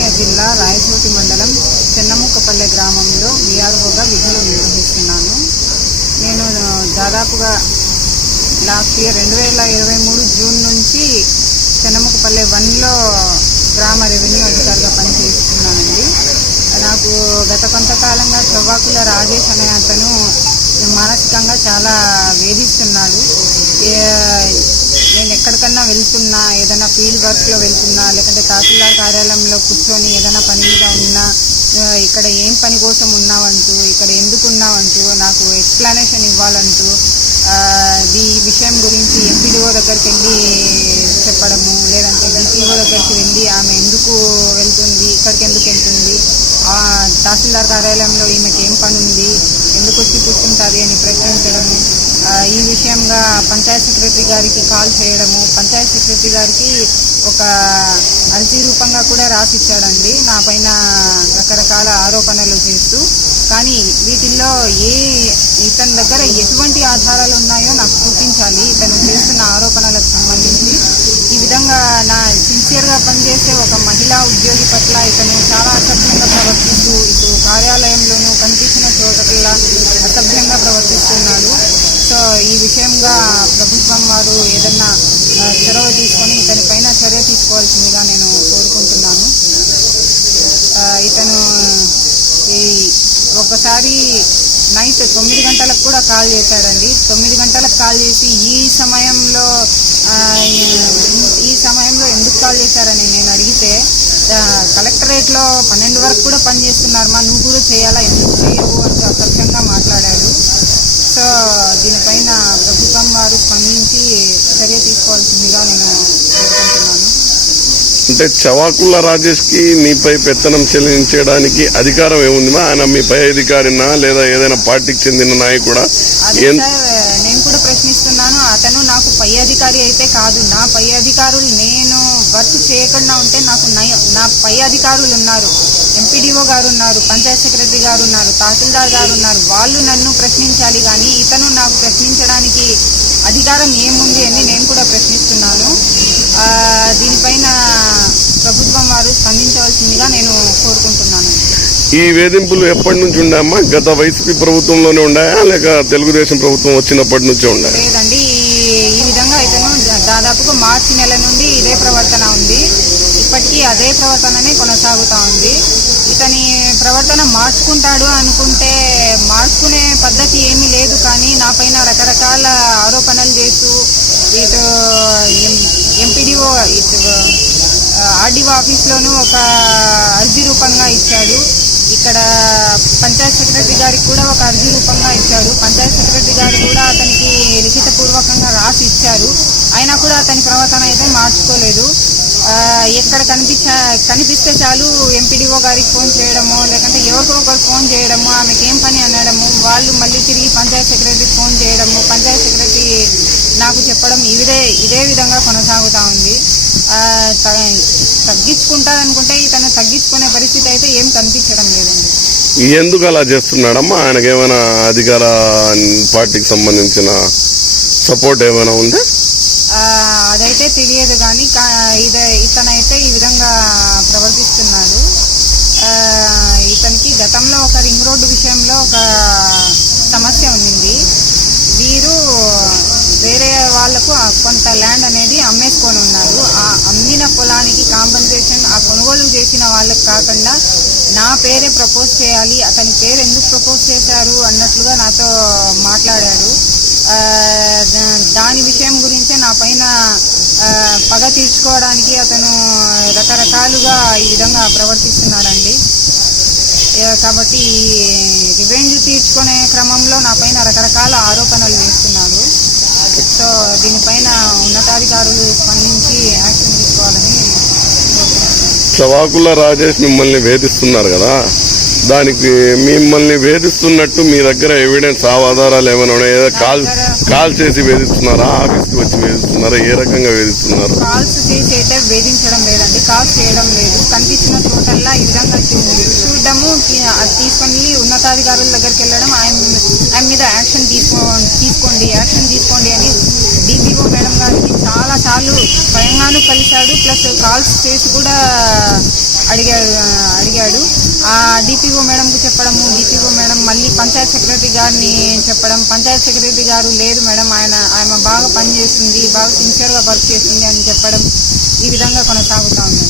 అన్నమయ్య జిల్లా రాయచోటి మండలం చెన్నముక్కపల్లె గ్రామంలో వీఆర్ఓగా విధులు నిర్వహిస్తున్నాను. నేను దాదాపుగా లాస్ట్ ఇయర్ 2023 జూన్ నుంచి చెన్నముక్కపల్లె 1లో గ్రామ రెవెన్యూ అధికారిగా పనిచేస్తున్నానండి. నాకు గత కొంతకాలంగా చవ్వాకుల రాజేష్ అనే అతను మానసికంగా చాలా వేధిస్తున్నాడు. నేను ఎక్కడికన్నా వెళ్తున్నా, ఏదైనా ఫీల్డ్ వర్క్లో వెళ్తున్నా, లేకుంటే తహసీల్దార్ కార్యాలయంలో కూర్చొని ఏదైనా పని మీద ఉన్నా, ఇక్కడ ఏం పని కోసం ఉన్నావంటూ, ఇక్కడ ఎందుకు ఉన్నావంటూ నాకు ఎక్స్ప్లెనేషన్ ఇవ్వాలంటూ ఈ విషయం గురించి ఎంపీడీఓ దగ్గరికి వెళ్ళి చెప్పడము, లేదంటే డిపిఓ దగ్గరికి వెళ్ళి ఆమె ఎందుకు వెళ్తుంది, ఇక్కడికి ఎందుకు వెళ్తుంది, తహసీల్దార్ కార్యాలయంలో ఈమెకి ఏం పని ఉంది, ఎందుకు వచ్చి కూర్చుంటుంది అని ప్రశ్నించడము, ఈ విషయంగా పంచాయత్ సెక్రటరీ గారికి కాల్ చేయడము, పంచాయత్ సెక్రటరీ గారికి ఒక అర్జీ రూపంగా కూడా రాసిచ్చాడండి నా పైన రకరకాల ఆరోపణలు చేస్తూ. కానీ వీటిల్లో ఇతని దగ్గర ఎటువంటి ఆధారాలు ఉన్నాయో నాకు చూపించాలి, ఇతను చేస్తున్న ఆరోపణలకు సంబంధించి. ఈ విధంగా నా సిన్సియర్గా పనిచేసే ఒక మహిళా ఉద్యోగి పట్ల ఇతను చాలా అసభ్యంగా ప్రవర్తిస్తూ, ఇటు కార్యాలయంలోనూ కనిపించిన చోటకల్లా అసభ్యంగా ప్రవర్తిస్తున్నాడు. సో ఈ విషయంగా ప్రభుత్వం వారు ఏదన్నా చొరవ తీసుకొని ఇతని పైన చర్య తీసుకోవాల్సిందిగా నేను కోరుకుంటున్నాను. ఇతను ఒకసారి నైట్ 9 గంటలకు కూడా కాల్ చేశాడండి. 9 గంటలకు కాల్ చేసి ఈ సమయంలో ఎందుకు కాల్ చేశారని నేను అడిగితే, కలెక్టరేట్లో 12 వరకు కూడా పనిచేస్తున్నారమ్మా, నువ్వు కూడా చేయాలా, ఎందుకు చేయవు అంటూ అసభ్యంగా మాట్లాడాడు. సో దీనిపైన ప్రభుత్వం వారు స్పందించి చర్య తీసుకోవాల్సిందిగా నేను కోరుకుంటున్నాను. అంటే చవాకుల రాజేష్కి మీపై పెత్తనం చెల్లించడానికి అధికారం ఏముందిమా? ఆయన మీ పై అధికారినా లేదా ఏదైనా పార్టీకి చెందిన నాయకుడా? అదే సార్ నేను కూడా ప్రశ్నిస్తున్నాను. అతను నాకు పై అధికారి అయితే కాదు. నా పై అధికారులు నేను వర్క్ చేయకుండా ఉంటే నాకు నా పై అధికారులు ఉన్నారు, ఎంపీడీఓ గారు ఉన్నారు, పంచాయత్ సెక్రటరీ గారు ఉన్నారు, తహసీల్దార్ గారు ఉన్నారు. వాళ్ళు నన్ను ప్రశ్నించాలి, కానీ ఇతను నాకు ప్రశ్నించడానికి అధికారం ఏముంది అని నేను కూడా ప్రశ్నిస్తున్నాను. దీనిపైన ప్రభుత్వం వారు స్పందించవలసిందిగా నేను కోరుకుంటున్నాను. ఈ వేధింపులు ఎప్పటి నుంచి ఉన్నాయమ్మా? గత వైసీపీ ప్రభుత్వంలోనే ఉన్నాయా లేక తెలుగుదేశం ప్రభుత్వం వచ్చినప్పటి నుంచే ఉన్నాయా? లేదండి, ఈ విధంగా ఇతను దాదాపుగా మార్చి నెల నుండి ఇదే ప్రవర్తన ఉంది. ఇప్పటికీ అదే ప్రవర్తననే కొనసాగుతూ ఉంది. ఇతని ప్రవర్తన మార్చుకుంటాడు అనుకుంటే మార్చుకునే పద్ధతి ఏమీ లేదు, కానీ నా పైన రకరకాల ఆరోపణలు చేస్తూ ఇటు ఎంపీడీఓ ఇటు ఆర్డీఓ ఆఫీస్లోనూ ఒక అర్జీ రూపంగా ఇచ్చాడు. ఇక్కడ పంచాయత్ సెక్రటరీ గారికి కూడా ఒక అర్జీ రూపంగా ఇచ్చాడు. పంచాయత్ సెక్రటరీ గారు కూడా అతనికి లిఖితపూర్వకంగా రాసి ఇచ్చారు. అయినా కూడా అతని ప్రవర్తన అయితే మార్చుకోలేదు. ఎక్కడ కనిపిస్తే చాలు ఎంపీడీఓ గారికి ఫోన్ చేయడము, లేకంటే ఎవరికో ఒకరు ఫోన్ చేయడము, ఆమెకి ఏం పని అనడము, వాళ్ళు మళ్ళీ తిరిగి పంచాయత్ సెక్రటరీకి ఫోన్ చేయడము, పంచాయత్ సెక్రటరీ నాకు చెప్పడం, ఇదే విధంగా కొనసాగుతూ ఉంది. తగ్గించుకుంటారనుకుంటే ఇతను తగ్గించుకునే పరిస్థితి అయితే ఏం కనిపించడం లేదండి. ఎందుకు అలా చేస్తున్నాడమ్మా? ఆయనకి ఏమైనా అధికార పార్టీకి సంబంధించిన సపోర్ట్ ఏమైనా ఉందా? అదైతే తెలియదు, కానీ ఇతనైతే ఈ విధంగా ప్రవర్తిస్తున్నాడు. ఇతనికి గతంలో ఒక రింగ్ రోడ్డు విషయంలో ఒక సమస్య ఉంది. వీరు వేరే వాళ్లకు కొంత ల్యాండ్ అనేది అమ్మేసుకొని ఉన్నారు. ఆ అమ్మిన పొలానికి కాంపెన్సేషన్ ఆ కొనుగోలు చేసిన వాళ్ళకి కాకుండా నా పేరే ప్రపోజ్ చేయాలి, అతని పేరు ఎందుకు ప్రపోజ్ చేశారు అన్నట్లుగా నాతో మాట్లాడాడు. దాని విషయం గురించే నా పైన పగ తీర్చుకోవడానికి అతను రకరకాలుగా ఈ విధంగా ప్రవర్తిస్తున్నాడండి. కాబట్టి రివెంజ్ తీర్చుకునే క్రమంలో నా పైన రకరకాల ఆరోపణలు చేస్తున్నాడు. సో దీనిపైన ఉన్నతాధికారులు స్పందించి యాక్షన్ తీసుకోవాలని కోరుకుంటున్నాను. చవాకుల రాజేష్ మిమ్మల్ని వేధిస్తున్నారు కదా, దానికి మిమ్మల్ని వేధిస్తున్నట్టు మీ దగ్గర ఎవిడెన్స్ ఆధారాలు ఏమైనా ఉన్నాయా? కాల్ చేసి వేధిస్తున్నారా? ఆఫీస్కి వచ్చి వేధిస్తున్నారా? ఏ రకంగా వేధిస్తున్నారు? కాల్స్ చేసి అయితే వేధించడం లేదండి, కాల్స్ చేయడం లేదు. కనిపించిన చోటల్లా ఈ విధంగా చూడడము, అది తీసుకొని ఉన్నతాధికారుల దగ్గరికి వెళ్ళడం, ఆయన మీద యాక్షన్ తీసుకోండి అని డిపిఓ మేడం గారికి చాలా సార్లు స్వయంగానూ కలిశాడు. ప్లస్ కాల్స్ చేసి కూడా ఆ డిపిఓ మేడంకు చెప్పడము, డిపిఓ మేడం మళ్ళీ పంచాయత్ సెక్రటరీ గారిని చెప్పడం, పంచాయత్ సెక్రటరీ గారు లేదు మేడం ఆమె బాగా పనిచేస్తుంది, బాగా సిన్సియర్గా వర్క్ చేస్తుంది అని చెప్పడం, ఈ విధంగా కొనసాగుతూ ఉందండి.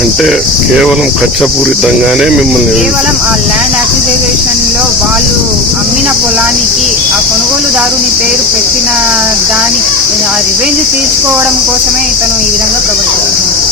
అంటే కేవలం కక్షపూరితంగానే మిమ్మల్ని కేవలం ఆ ల్యాండ్ అక్విజిషన్ లో వాళ్ళు అమ్మిన పొలానికి ఆ కొనుగోలుదారుని పేరు పెట్టిన దాని ఆ రివెంజ్ తీర్చుకోవడం కోసమే ఇతను ఈ విధంగా ప్రవర్తిస్తున్నాడు.